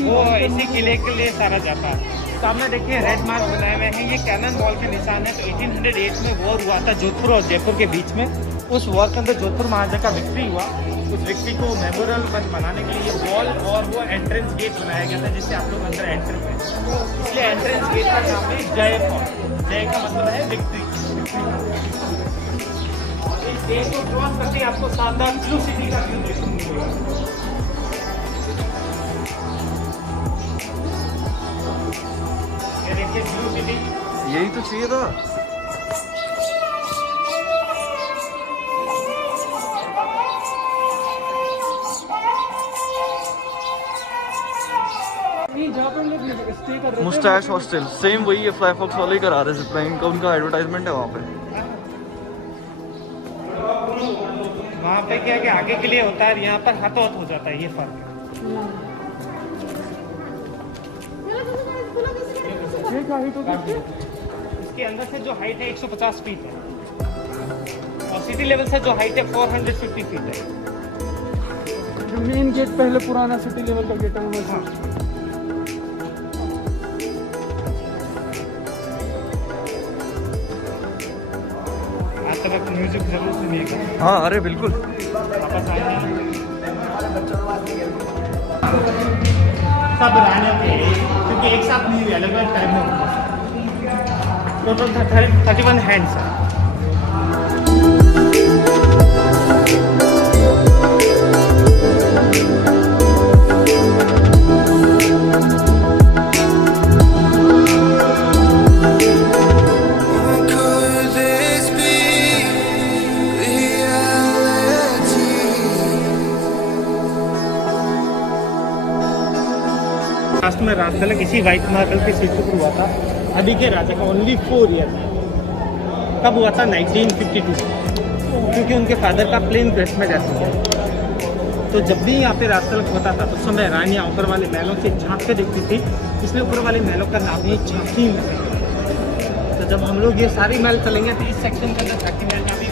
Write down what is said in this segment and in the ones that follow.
वो इसी किले के लिए सारा जाता है। सामने देखिए रेड मार्क बनाए हुए हैं, ये कैनन बॉल के निशान है। तो 1808 में वॉर हुआ था जोधपुर और जयपुर के बीच में। उस वॉर के अंदर जोधपुर महाराजा का विक्ट्री हुआ। उस विक्ट्री को मेमोरियल बनाने के लिए वॉल और वो एंट्रेंस गेट बनाया गया था, जिससे आप लोग अंदर एंटर करें। इसलिए एंट्रेंस गेट का नाम है जय फॉर्ट। जय का मतलब है विक्ट्री। इस गेट को क्रॉस करते ही आपको शानदार ब्लू सिटी का व्यू देखने को मिलेगा। देखिए ब्लू सिटी, यही तो चाहिए था। मुस्टैश हॉस्टल सेम वही है, फ्लाई फॉक्स वाले ही करा रहे हैं जिपलाइन का, उनका एडवर्टाइजमेंट है वहाँ पे। वहाँ पे क्या है कि आगे के लिए होता है, यहाँ पर हाथों हाथ हो जाता है, ये फर्क है। इसके अंदर से जो हाइट है 150 फीट है और सिटी लेवल से जो हाइट है 450 फीट है। जो मेन गेट पहले पुराना सिटी लेवल का गेट है हाँ। आज तक म्यूजिक जरूर सुनिएगा। हाँ अरे बिल्कुल। वापस आएंगे सब रानियों के, क्योंकि एक साथ नहीं हुई, अलग अलग टाइम में टोटल 31 हैंड्स है। लास्ट में राजतलक इसी व्हाइट मार्बल के सिटी पर हुआ था। अभी के राजा का ओनली 4 ईयर कब हुआ था 1952, क्योंकि उनके फादर का प्लेन क्रैश में डेथ हो गया। तो जब भी यहाँ पे राजतलक होता था तो उस समय रानियाँ ऊपर वाले महलों से झांक के देखती थी, इसलिए ऊपर वाले महलों का नाम ही झांकी महल। तो जब हम लोग ये सारी महल चलेंगे तो इस सेक्शन के अंदर झांकी महल का भी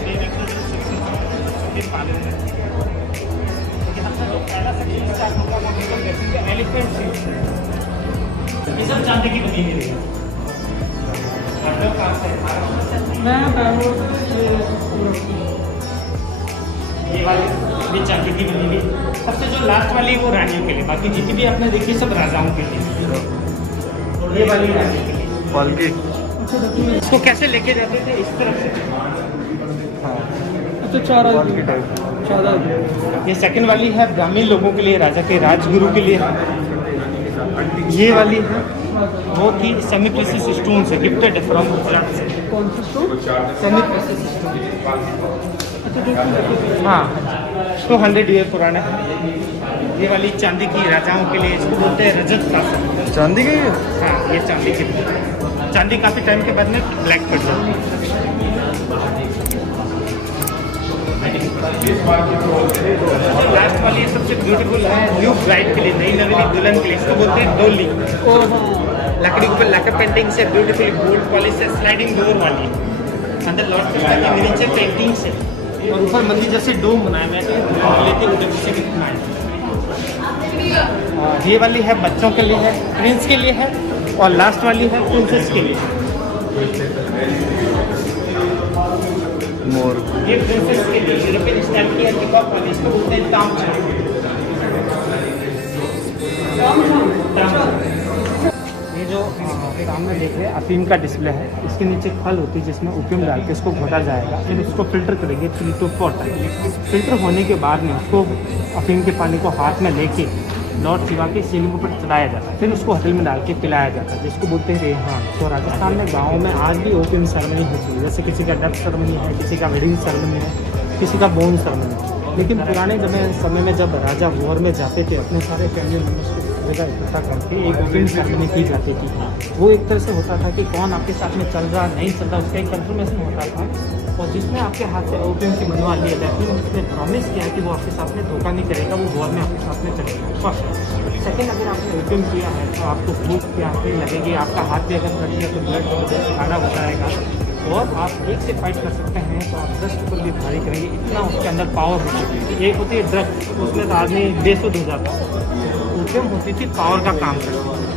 पहला सेक्शन स्टार्ट होगा, वहाँ पे देखेंगे एलिफेंट सीट। ये सब चांदी की बनी हुई है। आप लोग कहाँ से? मैं बैंगलोर ये वाली भी चांदी की बनी हुई। सबसे जो लास्ट वाली वो रानियों के लिए, बाकी जितनी भी आपने देखी सब राजाओं के लिए। ये वाली रानी के लिए पालकी। इसको कैसे लेके जाते थे? इस तरफ से। हाँ अच्छा चारा पालकी टाइप। ये सेकंड वाली है ब्राह्मीण लोगों के लिए, राजा के राजगुरु के लिए। ये वाली है वो थी सेमी प्रीसियस स्टोन से, गिफ्टेड फ्रॉम गुजरात से। कौन सी स्टोन? Semi precious stone. अच्छा हाँ 200 ईयर पुराना है। ये वाली चांदी की राजाओं के लिए, इसको बोलते हैं रजत का। चांदी की है? हाँ ये चांदी की। चांदी काफ़ी टाइम के बाद में ब्लैक पड़ जाती है। जो लास्ट वाली सबसे ब्यूटीफुल है न्यू ब्राइड के लिए, नई नवीनी दुल्हन के लिए, इसको बोलते हैं डोली। लकड़ी के ऊपर लकर पेंटिंग से, ब्यूटीफुल गोल्ड पॉलिश से, स्लाइडिंग डोर वाली, अंदर लॉर्ड कृष्णा की मिनिएचर पेंटिंग से, और ऊपर मंदिर जैसे डोम बनाए हुए हैं उधर से कितना है। ये वाली है बच्चों के लिए है, प्रिंस के लिए है, और लास्ट वाली है प्रिंसेस के लिए। मोर। ये प्रिंसेस के लिए यूरोपियन स्टाइल की है, पिकॉक वाली, इसको बोलते हैं तामझाम। ये जो सामने देख रहे हैं अफीम का डिस्प्ले है, इसके नीचे खल होती है जिसमें ओपियम डाल के इसको घोटा जाएगा, फिर इसको फिल्टर करेंगे 3 to 4 टाइम। फिल्टर होने के बाद में उसको अफीम के पानी को हाथ में लेके लौट चिवा के सीलिंग पर चलाया जाता है, फिर उसको होटल में डाल के पिलाया जाता है, जिसको बोलते हैं रेहान। तो राजस्थान में गाँव में आज भी ओपियम सेरेमनी होती है, जैसे किसी का डेथ सेरेमनी है, किसी का वेडिंग सेरेमनी है, किसी का बोन सेरेमनी है। लेकिन पुराने समय में जब राजा वॉर में जाते थे, अपने सारे फैमिली मेम्बर्स को जगह इकट्ठा करके एक ओपियम सेरेमनी की जाती थी। वो एक तरह से होता था कि कौन आपके साथ में चल रहा नहीं चल रहा, उसका एक कंफर्मेशन होता था। और जिसने आपके हाथ से ओपियम की बनवा लिया था, फिर उसने प्रॉमिस किया कि वो आपके साथ में धोखा नहीं करेगा, वो वॉर में आपके साथ में चलेगा। फर्स्ट। सेकेंड, अगर आपने ओपियम किया है तो आपको भूख प्यास लगेगी, आपका हाथ भी अगर कट गया तो ब्लड की वजह से खाना हो जाएगा, और आप एक से फाइट कर सकते हैं तो आप 10 पर भी भारी करेंगे, इतना उसके अंदर पावर हो चुकी है। एक होती है ड्रग, उसमें तो आदमी बेसुध हो जाता है, उद्यम होती थी पावर का काम करती थी।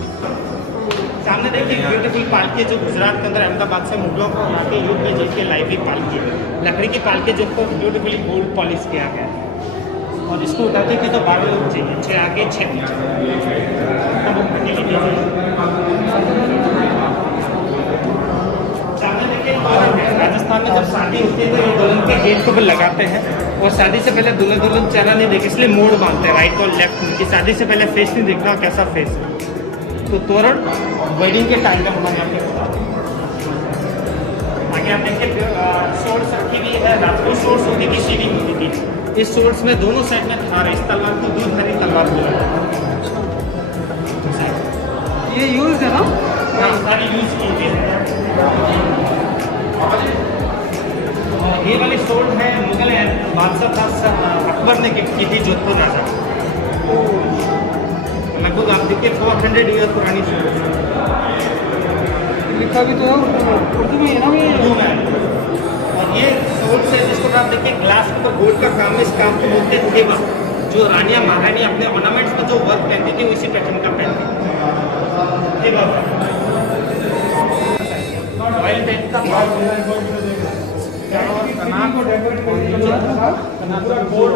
सामने देखिए ब्यूटीफुल पालकी जो गुजरात के अंदर अहमदाबाद से मुगलों को यहाँ के युग में जिसके लाइवली पालकी है, लकड़ी की पालकी जो को ब्यूटीफुली गोल्ड पॉलिश किया गया है और इसको उठाते थे तो 12 लोग चाहिए, 6 आगे 6 पीछे। तब वो घंटी की सामने देखिए तोरण है। राजस्थान में जब शादी होती है तो ये दुल्हन के गेट को भी लगाते हैं और शादी से पहले दुल्हन चेहरा नहीं देखे इसलिए मोड़ बांधते हैं राइट और लेफ्ट की। शादी से पहले फेस नहीं देखना कैसा फेस है। तो तोरण वेडिंग के टाइम का बनाने के आगे आप देखिए सोर्स रखी हुई है। राजपूत सोर्स होती थी, सीढ़ी होती थी। इस सोर्स में दोनों साइड में धार है। इस तलवार को दूध भरी तलवार बोला ये यूज है ना? हाँ, सारी यूज की गई है। और ये वाली सोर्ड है मुगल बादशाह था अकबर ने गिफ्ट की थी जोधपुर राजा। लगभग आप देखिए 400 ईयर पुरानी सोर्ड है। लिखा भी तो है उर्दू में है ना ये? उर्दू में। और ये सोर्ड है जिसको आप देखिए ग्लास के ऊपर गोल्ड का काम है। इस काम को बोलते हैं थेवा। जो रानियाँ महारानी अपने ऑर्नामेंट्स में जो वर्क पहनती थी उसी पैटर्न का पहनती थी। थेवा ऑयल पेंट का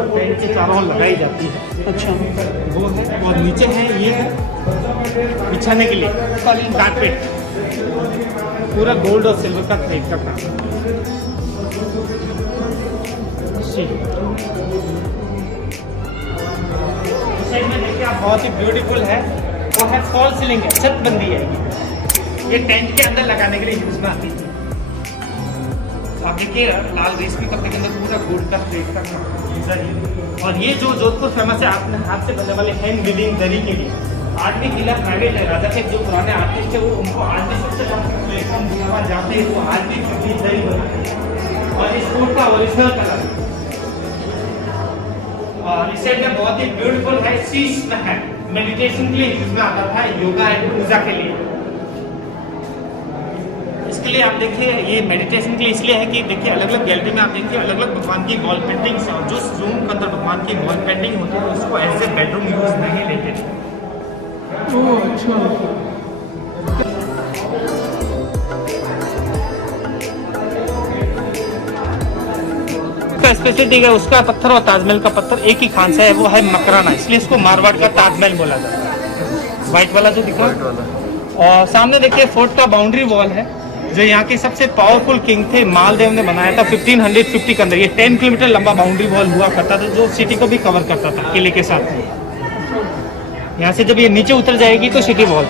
पेंट के चारों लगाई जाती है। अच्छा, वो है और नीचे है ये है बिछाने के लिए कारपेट, पूरा गोल्ड और सिल्वर का थ्रेड का काम। साइड में देखिए आप बहुत ही ब्यूटीफुल है। वो है फॉल सीलिंग है, छत बंदी है। ये टेंट के अंदर लगाने के लिए यूज में आती है। आप देखिए लाल रेशमी कपड़े के अंदर पूरा गोल्ड का थ्रेड का काम। और ये जो जोधपुर फेमस है आपने हाथ से बनने वाले हैंड वीविंग दरी के लिए आज भी किला प्राइवेट है। राजा के जो पुराने आर्टिस्ट है वो उनको आज भी सबसे ज़्यादा प्लेटफॉर्म दिया जाते हैं तो आज भी वीविंग दरी बनाते हैं। और इस कोट का ओरिजिनल कलर और इस साइड में बहुत ही ब्यूटीफुल है। शीश में है, मेडिटेशन के लिए यूज में आता था, योगा एंड पूजा के लिए। इसके लिए आप देखिए ये मेडिटेशन के लिए इसलिए है कि देखिए अलग अलग गैलरी में आप देखिए अलग अलग भगवान की वॉल पेंटिंग्स है। और जो रूम के अंदर भगवान की वॉल पेंटिंग होती है उसको एज ए बेडरूम यूज नहीं लेते थे। ओह अच्छा। उसका स्पेशलिटी है उसका पत्थर और ताजमहल का पत्थर एक ही खान सा है, वो है मकराना, इसलिए इसको मारवाड़ का ताजमहल बोला जाता है। व्हाइट वाला जो दिख रहा है। और सामने देखिए फोर्ट का बाउंड्री वॉल है जो यहाँ के सबसे पावरफुल किंग थे मालदेव ने बनाया था 1550 के अंदर। ये 10 किलोमीटर लंबा बाउंड्री वॉल हुआ करता था जो सिटी को भी कवर करता था किले के साथ। यहाँ से जब ये नीचे उतर जाएगी तो सिटी वॉल।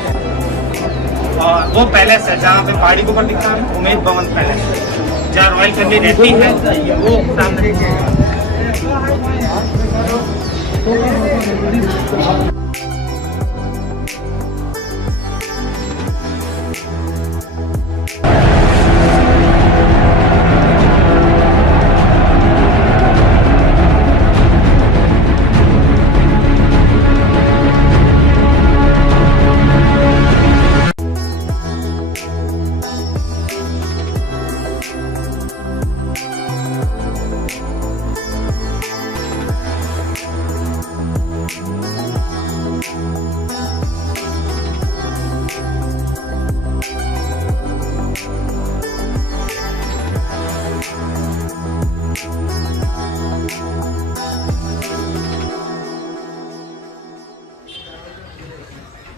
और वो पैलेस है जहाँ पे पहाड़ी के ऊपर दिखता है उमेद भवन पैलेस, जहाँ रॉयल फैमिली रहती है वो सामने।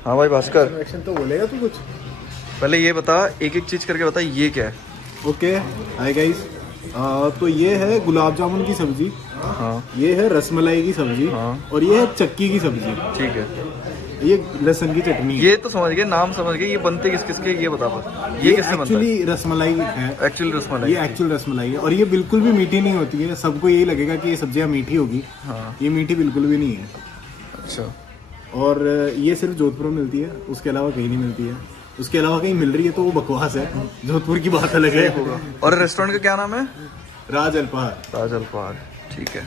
हाँ भाई भास्कर, एक्शन तो बोलेगा तू कुछ? पहले ये बता, एक एक चीज करके बता, ये क्या है? Okay, hi guys. तो ये है गुलाब जामुन की सब्जी, हाँ ये है रसमलाई की सब्जी, हाँ। और ये है चक्की की सब्जी, ठीक है। ये लहसुन की चटनी है। ये तो समझ गए, नाम समझ गए, ये बनते किस किस के ये बता बस। ये किससे बनता है? एक्चुअली रसमलाई है। एक्चुअली रसमलाई। ये एक्चुअल रसमलाई है और ये बिल्कुल भी मीठी नहीं होती है। सबको यही लगेगा कि ये सब्जियां मीठी होगी, हाँ ये मीठी बिल्कुल भी नहीं है। अच्छा, और ये सिर्फ जोधपुर में मिलती है, उसके अलावा कहीं नहीं मिलती है। उसके अलावा कहीं मिल रही है तो वो बकवास है, जोधपुर की बात अलग है। और रेस्टोरेंट का क्या नाम है? राज अल्पाहार। राज अल्पाहार, ठीक है।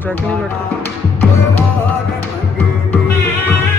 जाके नहीं बैठा।